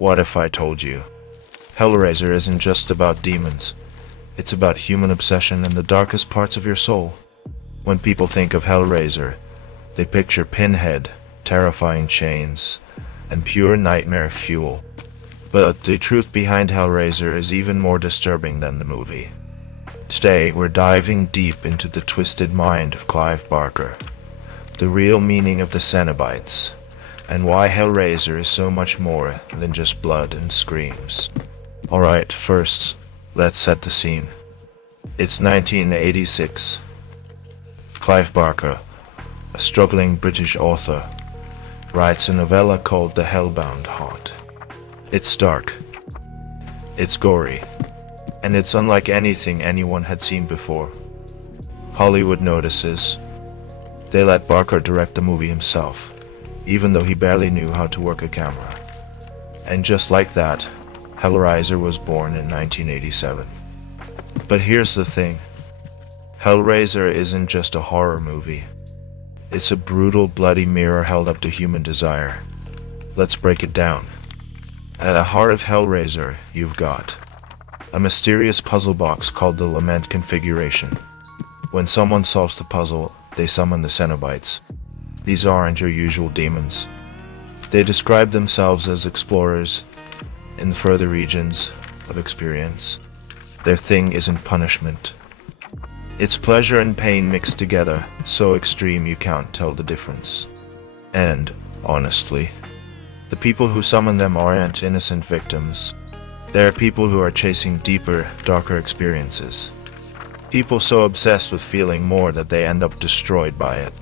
What if I told you? Hellraiser isn't just about demons. It's about human obsession and the darkest parts of your soul. When people think of Hellraiser, they picture Pinhead, terrifying chains, and pure nightmare fuel. But the truth behind Hellraiser is even more disturbing than the movie. Today, we're diving deep into the twisted mind of Clive Barker, the real meaning of the Cenobites, and why Hellraiser is so much more than just blood and screams. Alright, first, let's set the scene. It's 1986. Clive Barker, a struggling British author, writes a novella called The Hellbound Heart. It's dark, it's gory, and it's unlike anything anyone had seen before. Hollywood notices. They let Barker direct the movie himself, even though he barely knew how to work a camera. And just like that, Hellraiser was born in 1987. But here's the thing. Hellraiser isn't just a horror movie. It's a brutal, bloody mirror held up to human desire. Let's break it down. At the heart of Hellraiser, you've got a mysterious puzzle box called the Lament Configuration. When someone solves the puzzle, they summon the Cenobites. These aren't your usual demons. They describe themselves as explorers in the further regions of experience. Their thing isn't punishment. It's pleasure and pain mixed together, so extreme you can't tell the difference. And, honestly, the people who summon them aren't innocent victims. They're people who are chasing deeper, darker experiences. People so obsessed with feeling more that they end up destroyed by it.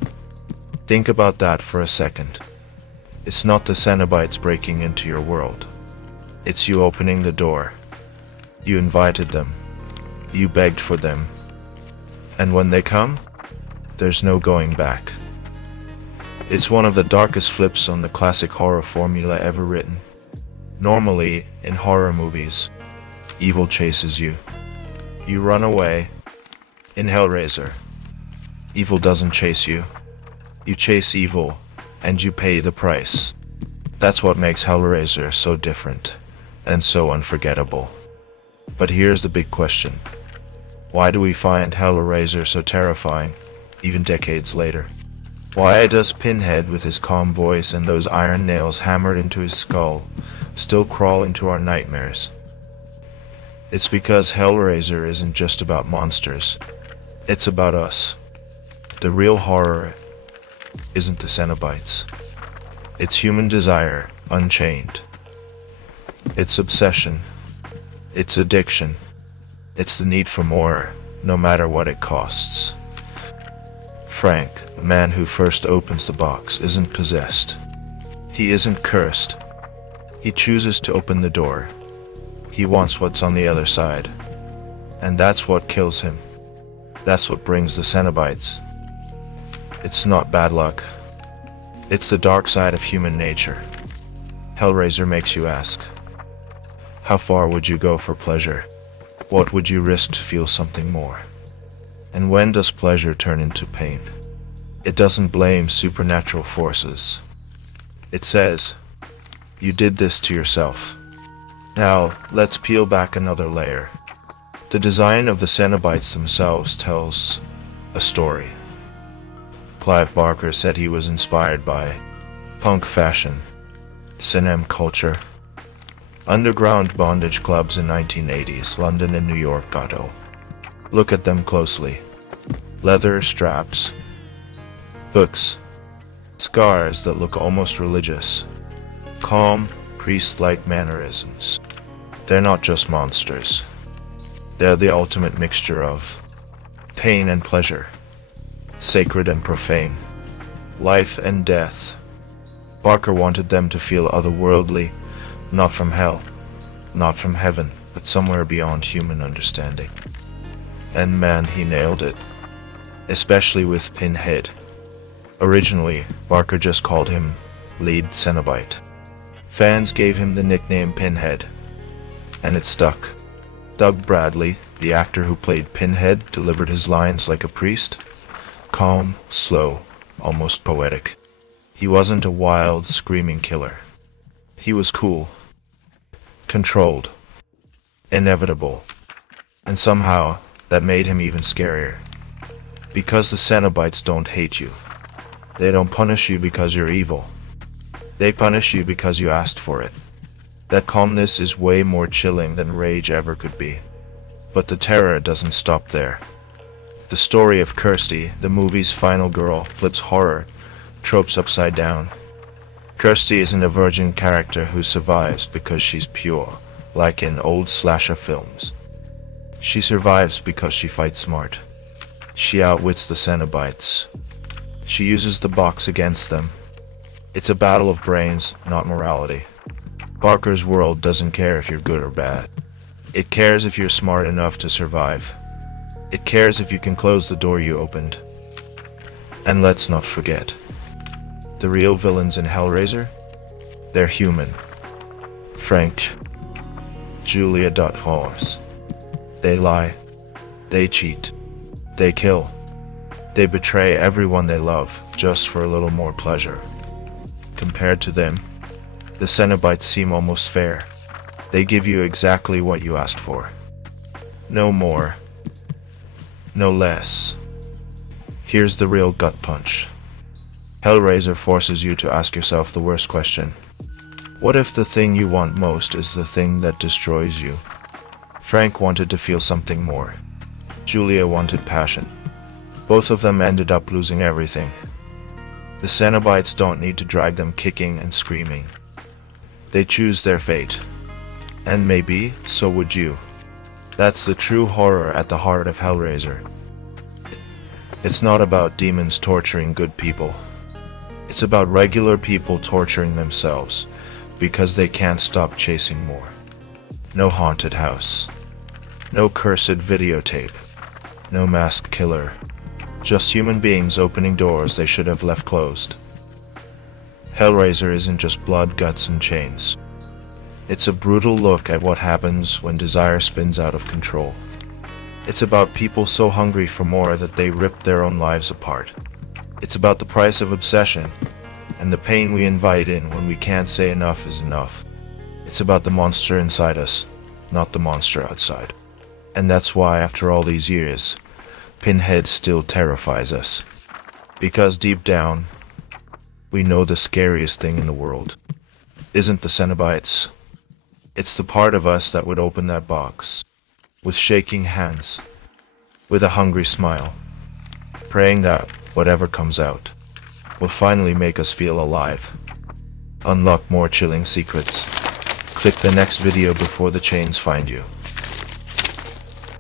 Think about that for a second. It's not the Cenobites breaking into your world. It's you opening the door. You invited them. You begged for them. And when they come, there's no going back. It's one of the darkest flips on the classic horror formula ever written. Normally, in horror movies, evil chases you. You run away. In Hellraiser, evil doesn't chase you. You chase evil, and you pay the price. That's what makes Hellraiser so different, and so unforgettable. But here's the big question. Why do we find Hellraiser so terrifying, even decades later? Why does Pinhead, with his calm voice and those iron nails hammered into his skull, still crawl into our nightmares? It's because Hellraiser isn't just about monsters. It's about us. The real horror isn't the Cenobites. It's human desire, unchained. It's obsession. It's addiction. It's the need for more, no matter what it costs. Frank, the man who first opens the box, isn't possessed. He isn't cursed. He chooses to open the door. He wants what's on the other side. And that's what kills him. That's what brings the Cenobites. It's not bad luck. It's the dark side of human nature. Hellraiser makes you ask, how far would you go for pleasure? What would you risk to feel something more? And when does pleasure turn into pain? It doesn't blame supernatural forces. It says, you did this to yourself. Now, let's peel back another layer. The design of the Cenobites themselves tells a story. Clive Barker said he was inspired by punk fashion, cinem culture, underground bondage clubs in 1980s London and New York ghetto. Look at them closely. Leather straps, hooks, scars that look almost religious, calm, priest-like mannerisms. They're not just monsters. They're the ultimate mixture of pain and pleasure, sacred and profane, life and death. Barker wanted them to feel otherworldly, not from hell, not from heaven, but somewhere beyond human understanding. And man, he nailed it, especially with Pinhead. Originally, Barker just called him Lead Cenobite. Fans gave him the nickname Pinhead, and it stuck. Doug Bradley, the actor who played Pinhead, delivered his lines like a priest. Calm, slow, almost poetic. He wasn't a wild, screaming killer. He was cool, controlled, inevitable, and somehow that made him even scarier. Because the Cenobites don't hate you. They don't punish you because you're evil. They punish you because you asked for it. That calmness is way more chilling than rage ever could be. But the terror doesn't stop there. The story of Kirsty, the movie's final girl, flips horror tropes upside down. Kirsty isn't a virgin character who survives because she's pure, like in old slasher films. She survives because she fights smart. She outwits the Cenobites. She uses the box against them. It's a battle of brains, not morality. Barker's world doesn't care if you're good or bad. It cares if you're smart enough to survive. It cares if you can close the door you opened. And let's not forget, the real villains in Hellraiser? They're human. Frank, Julia Horse. They lie. They cheat. They kill. They betray everyone they love just for a little more pleasure. Compared to them, the Cenobites seem almost fair. They give you exactly what you asked for. No more. No less. Here's the real gut punch. Hellraiser forces you to ask yourself the worst question. What if the thing you want most is the thing that destroys you? Frank wanted to feel something more. Julia wanted passion. Both of them ended up losing everything. The Cenobites don't need to drag them kicking and screaming. They choose their fate. And maybe, so would you. That's the true horror at the heart of Hellraiser. It's not about demons torturing good people. It's about regular people torturing themselves because they can't stop chasing more. No haunted house. No cursed videotape. No masked killer. Just human beings opening doors they should have left closed. Hellraiser isn't just blood, guts, and chains. It's a brutal look at what happens when desire spins out of control. It's about people so hungry for more that they rip their own lives apart. It's about the price of obsession, and the pain we invite in when we can't say enough is enough. It's about the monster inside us, not the monster outside. And that's why, after all these years, Pinhead still terrifies us. Because deep down, we know the scariest thing in the world isn't the Cenobites. It's the part of us that would open that box, with shaking hands, with a hungry smile, praying that whatever comes out will finally make us feel alive. Unlock more chilling secrets. Click the next video before the chains find you.